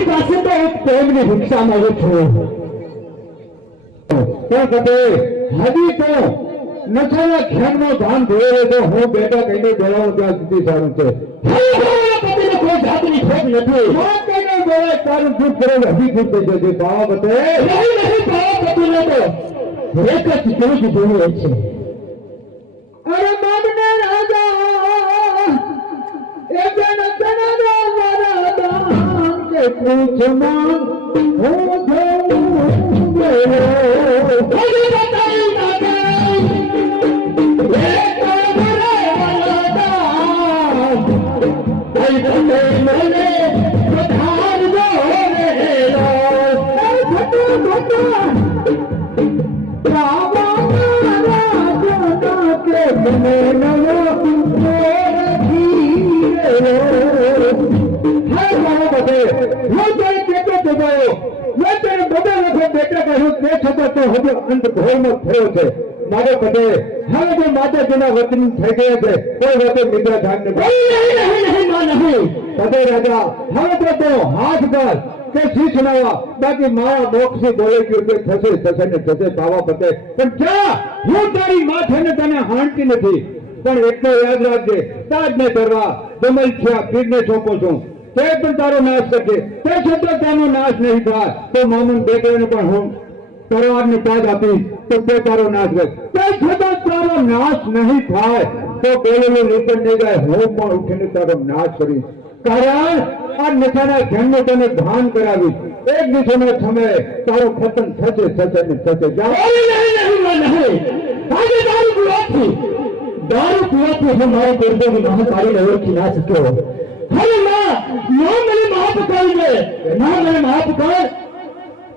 તારી પાસે તો એક પ્રેમની ભિક્ષા માંગુ છું પણ કદે હજી તો નશાના ઘેનમાં ધાન ધોયે તો હું બેટા કહીને બોલાવું ત્યાં સુધી સારું છે પતિને કોઈ જાતની ખોટ નથી કહીને બોલાય તારું દુઃખ કરે હજી દુઃખ થઈ જશે બાવા બતે નહીં બાવા પતિને તો એક જ કેવું જોઈએ છે અરે મામને રાજા એ જન તનનો વરદાન કે પૂછ માં હું ધોઉં ગયો હજી બતાઈ નાખે એ કરે વરદાન કઈ તમે મને પધાર દો રેલો ઘટો ઘટો મને નવો મારો પદે હવે જો માતાજીના વચન થઈ ગયા છે કોઈ વખતે નિદ્રા ધ્યાન નથી પદે રાજા હવે તો હાથ પર કે શીશ સુનાવા બાકી મારા મોક્ષથી બોલે ગયું કે થશે થશે ને થશે પાવા પતે પણ ક્યાં હું તારી માથે ને તને હાંડતી નથી પણ એટલો યાદ રાખજે તાજને કરવા દમલખ્યા પીરને સોંપો છું તે પણ તારો નાશ કરશે તે છતાં તારો નાશ નહીં થાય તો મામૂન બેકરાને પણ હું તરવારને તાજ આપીશ તો તે તારો નાશ કરે તે છતાં તારો નાશ નહીં થાય તો બોલેલું નીકળ નહીં જાય હું પણ ઉઠીને તારો નાશ કરીશ કારણ આ નશાના ધ્યાનનો તને ભાન કરાવીશ એક દિશાના સમયે તારો ખતમ થશે થશે ને થશે દારૂ પીવાથી હું મારા ગુરુદેવની મહાકાળી ઓળખી ના શક્યો હવે ના મને માફ કરી દે ના મને માફ કર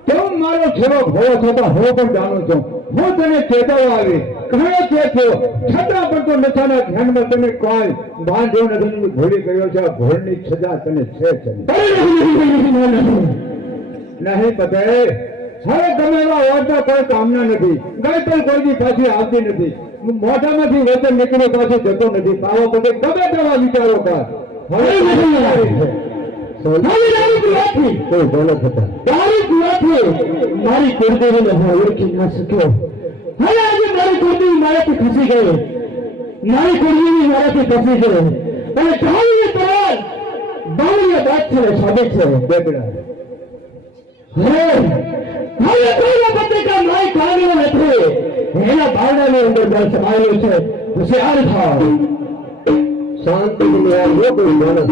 તું મારો છેડો ભયો છતાં હું પણ જાણું છું હું તને ચેતવવા આવી ઘણો ચેત્યો છતાં પણ તો નશાના ધ્યાનમાં તને કોઈ બાંધો નથી ભૂલી ગયો છે ભૂલની સજા તને છે નહીં પતે હવે તમે એવા વાર્તા કોઈ કામના નથી ગઈ પણ કોઈની પાછી આવતી નથી મોઢામાંથી વચન નીકળે પાછી જતો નથી પાવો પતે ગમે તેવા વિચારો કર હવે મારી કુળદેવીને હું ઓળખી ના શક્યો હવે આજે મારી કુળદેવી મારાથી ખસી ગઈ મારી કુળદેવી મારાથી ખસી ગઈ અને ઢાળીએ તરાર બાવળીએ બાદ છે સાબિત છે બેગડા હવે કોઈ પત્રિકા મારી કાઢ્યો નથી એના ભાવનાની અંદર બળ સમાયેલું છે હોશિયાર થાવ શાંતિ કોઈ માણસ